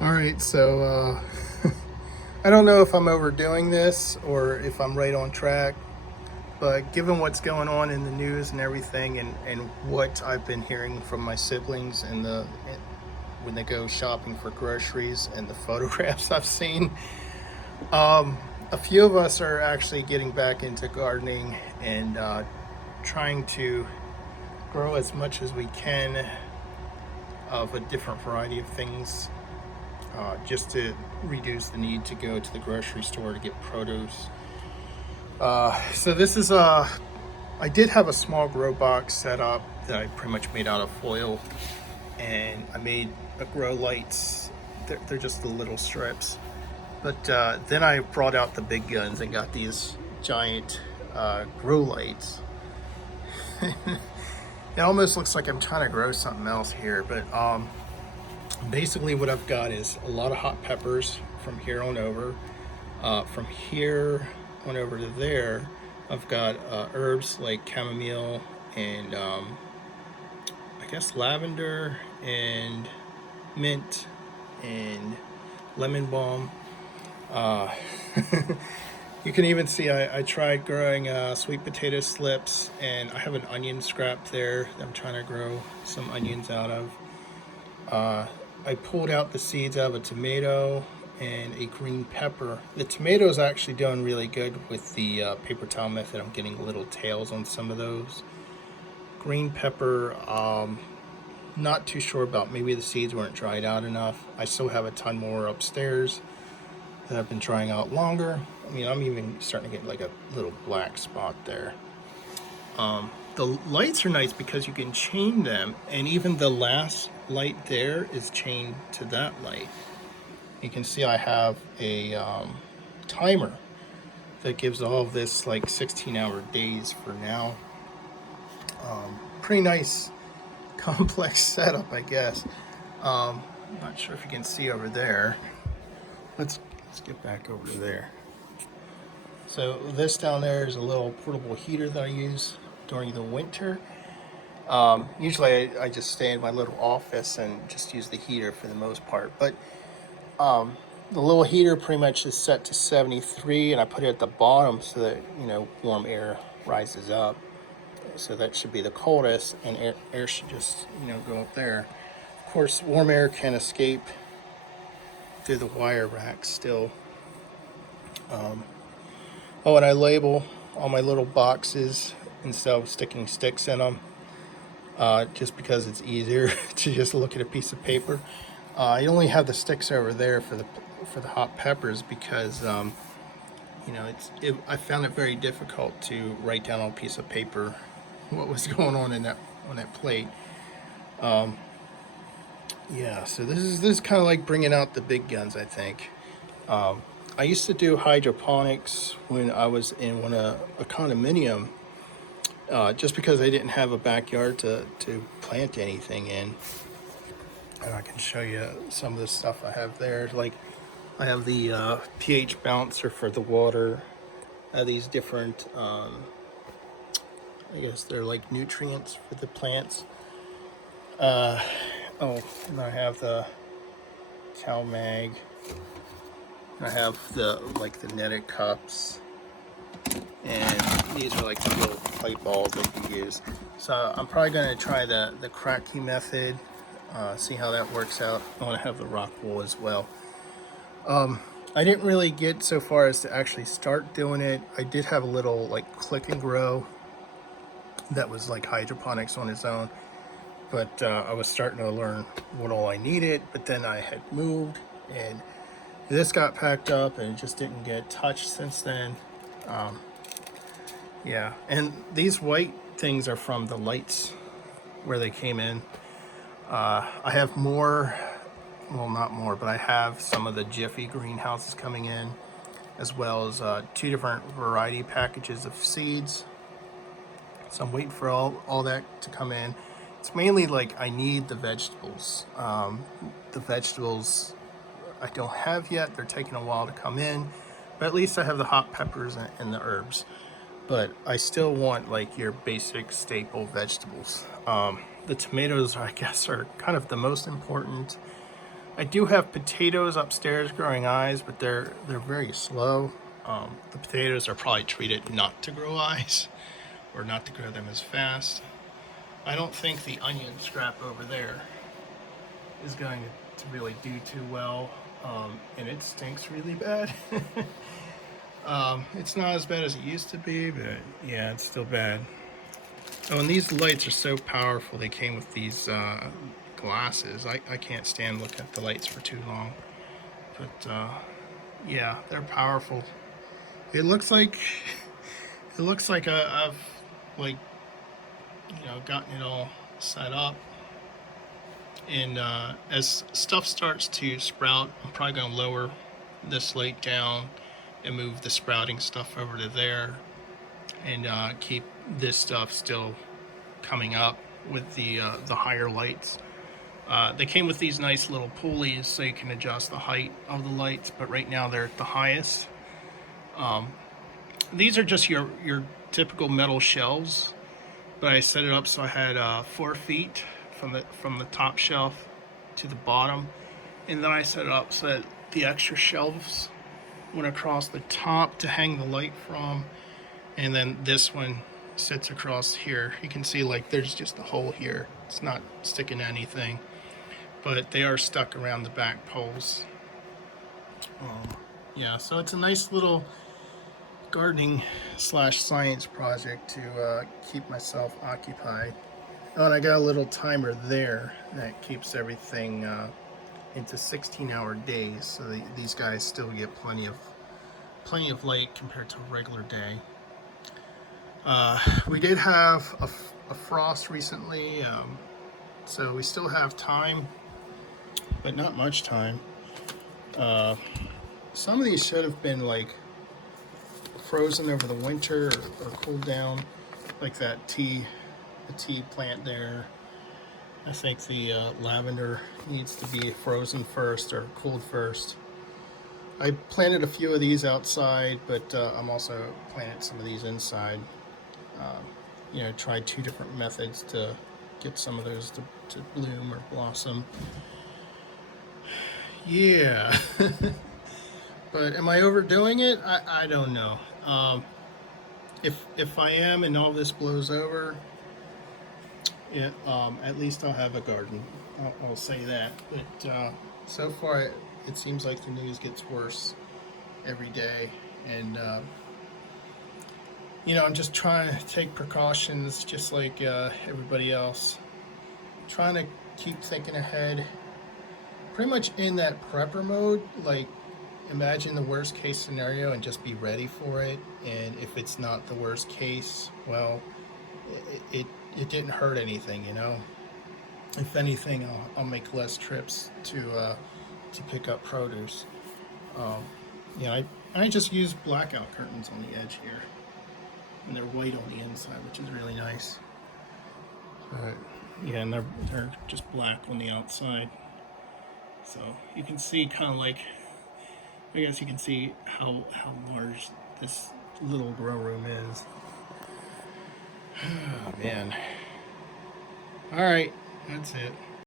All right, so I don't know if I'm overdoing this or if I'm right on track, but given what's going on in the news and everything, and what I've been hearing from my siblings and when they go shopping for groceries and the photographs I've seen, a few of us are actually getting back into gardening and trying to grow as much as we can of a different variety of things, just to reduce the need to go to the grocery store to get produce. So this is I did have a small grow box set up that I pretty much made out of foil, and I made a grow lights. They're just the little strips. But then I brought out the big guns and got these giant grow lights. It almost looks like I'm trying to grow something else here, but basically what I've got is a lot of hot peppers from here on over. From here on over to there, I've got herbs like chamomile and I guess lavender and mint and lemon balm. Uh, you can even see I tried growing sweet potato slips, and I have an onion scrap there that I'm trying to grow some onions out of. I pulled out the seeds out of a tomato and a green pepper. The tomato is actually doing really good with the paper towel method. I'm getting little tails on some of those. Green pepper, not too sure about. Maybe the seeds weren't dried out enough. I still have a ton more upstairs that I've been trying out longer. I mean, I'm even starting to get like a little black spot there. The lights are nice because you can chain them, and even the last light there is chained to that light. You can see I have a timer that gives all of this like 16-hour days for now. Pretty nice complex setup, I guess. Not sure if you can see over there. Let's get back over there. So this down there is a little portable heater that I use during the winter. Usually I just stay in my little office and just use the heater for the most part. But the little heater pretty much is set to 73, and I put it at the bottom so that, warm air rises up. So that should be the coldest, and air should just, go up there. Of course, warm air can escape through the wire rack still. Oh, and I label all my little boxes instead of sticking sticks in them, just because it's easier to just look at a piece of paper. I only have the sticks over there for the hot peppers because I found it very difficult to write down on a piece of paper what was going on on that plate. Yeah, so this is kind of like bringing out the big guns, I think. I used to do hydroponics when I was in a condominium, just because I didn't have a backyard to plant anything in. And I can show you some of the stuff I have there. Like, I have the pH balancer for the water. I have these different, I guess they're like nutrients for the plants. Oh, and I have the CalMag. I have the netted cups, and these are like the little plate balls that you use. So I'm probably going to try the Kratky method, see how that works out. I want to have the rock wool as well. I didn't really get so far as to actually start doing it. I did have a little like click and grow that was like hydroponics on its own, but I was starting to learn what all I needed. But then I had moved, and this got packed up, and it just didn't get touched since then. Yeah, and these white things are from the lights where they came in. I have more, well, not more, but I have some of the Jiffy greenhouses coming in, as well as 2 different variety packages of seeds. So I'm waiting for all that to come in. It's mainly like I need the vegetables. The vegetables I don't have yet. They're taking a while to come in, but at least I have the hot peppers and the herbs. But I still want like your basic staple vegetables. The tomatoes, I guess, are kind of the most important. I do have potatoes upstairs growing eyes, but they're very slow. The potatoes are probably treated not to grow eyes or not to grow them as fast. I don't think the onion scrap over there is going to really do too well, and it stinks really bad. It's not as bad as it used to be, but yeah, it's still bad. Oh, and these lights are so powerful. They came with these glasses. I can't stand looking at the lights for too long. But yeah, they're powerful. It looks like I've like gotten it all set up. And as stuff starts to sprout, I'm probably going to lower this light down and move the sprouting stuff over to there, and keep this stuff still coming up with the higher lights. They came with these nice little pulleys so you can adjust the height of the lights, but right now they're at the highest. These are just your typical metal shelves, but I set it up so I had 4 feet from the top shelf to the bottom, and then I set it up so that the extra shelves went across the top to hang the light from, and then this one sits across here. You can see like there's just a hole here. It's not sticking to anything, but they are stuck around the back poles. Yeah, so it's a nice little gardening slash science project to keep myself occupied. Oh, and I got a little timer there that keeps everything into 16-hour days, so these guys still get plenty of light compared to a regular day. We did have a frost recently, so we still have time, but not much time. Some of these should have been like frozen over the winter or cooled down, like the tea plant there. I think the lavender needs to be frozen first or cooled first. I planted a few of these outside, but I'm also planting some of these inside. Tried 2 different methods to get some of those to bloom or blossom. Yeah. But am I overdoing it? I don't know. If I am and all this blows over, yeah, at least I'll have a garden. I'll say that. But so far, it seems like the news gets worse every day, and I'm just trying to take precautions, just like everybody else. Trying to keep thinking ahead, pretty much in that prepper mode. Like, imagine the worst case scenario and just be ready for it. And if it's not the worst case, well, it didn't hurt anything, If anything, I'll make less trips to pick up produce. I just use blackout curtains on the edge here, and they're white on the inside, which is really nice. But yeah, and they're just black on the outside, so you can see kind of like, I guess you can see how large this little grow room is. Oh, man. All right, that's it.